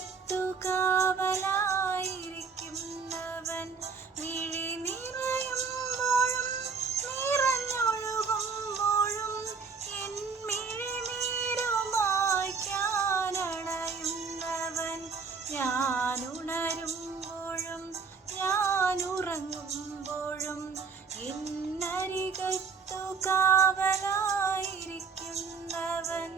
എന്നരികത്തു കാവലായിരിക്കുന്നവൻ മിഴി നിറയുമ്പോഴും നിറഞ്ഞൊഴുകുമ്പോഴും N മിഴിനീരുമായ്ക്കാനണയുന്നവൻ ഞാനുണരുമ്പോഴും ഞാനുറങ്ങുമ്പോഴും എന്നരികത്തു കാവലായിരിക്കുന്നവൻ.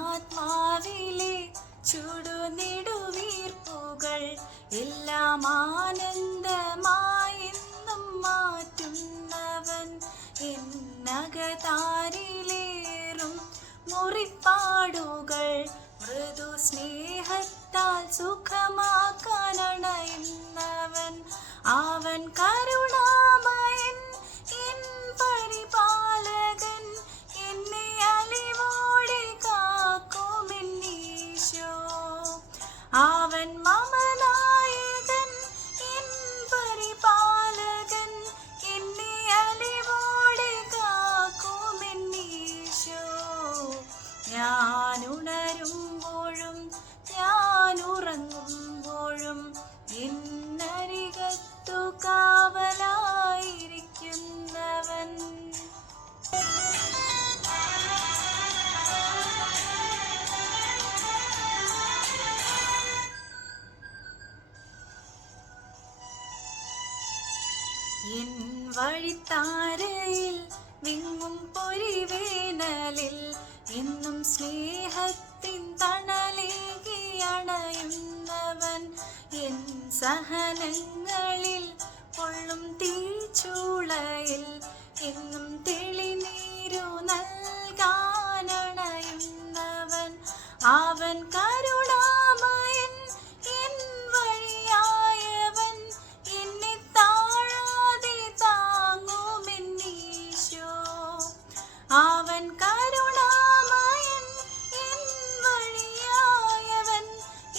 എന്നാത്മാവിലെ ചുടുനെടുവീർപ്പുകൾ എല്ലാം ആനന്ദമായെന്നും മാറ്റുന്നവൻ എന്നകതാരിലേറും മുറിപ്പാടുകൾ മൃദു സ്നേഹത്താൽ സുഖമാക്കാനണയുന്നവൻ അവൻ കരുണാമയൻ എൻ പരിപാലകൻ എന്നെ അലിവോടെ കാക്കുമെന്നീശോ അവൻ മമനായകൻ എൻ പരിപാലകൻ എന്നെ അലിവോടെ കാക്കുമെന്നീശോ ഞാനുണരുമ്പോഴും ഞാനുറങ്ങുമ്പോഴും എന്നരികത്തു കാവലായിരിക്കുന്നവൻ. എൻ വഴിത്താരയിൽ വിങ്ങും പൊരിവേനലിൽ എന്നും സ്നേഹത്തിൻ തണലേകി അണയുന്നവൻ എൻ സഹനങ്ങളിൽ പൊള്ളും തീച്ചൂളയിൽ എന്നും തെളിനീരു നൽകാനണയുന്നവൻ അവൻ കരുണാമയൻ എൻ വഴിയായവൻ എന്നെ താഴാതെ താങ്ങുമെന്നീശോ അവൻ കരുണാമയൻ എൻ വഴിയായവൻ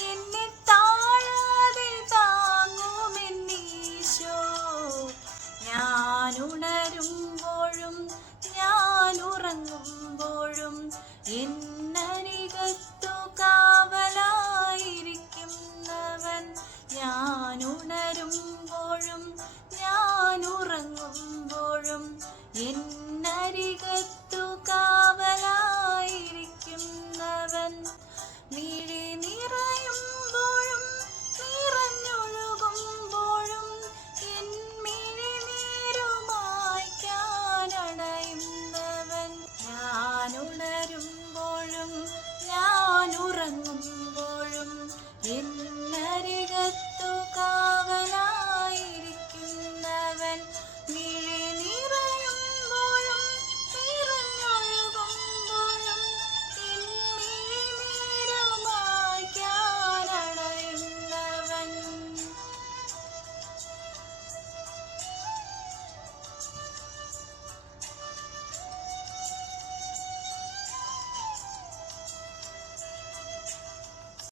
എന്നെ താഴാതെ താങ്ങുമെന്നീശോ ഞാനുണരുമ്പോഴും ഞാനുറങ്ങുമ്പോഴും എന്നരികത്തു കാവലായിരിക്കുന്നവൻ ഞാനുണരുമ്പോഴും ഞാനുറങ്ങുമ്പോഴും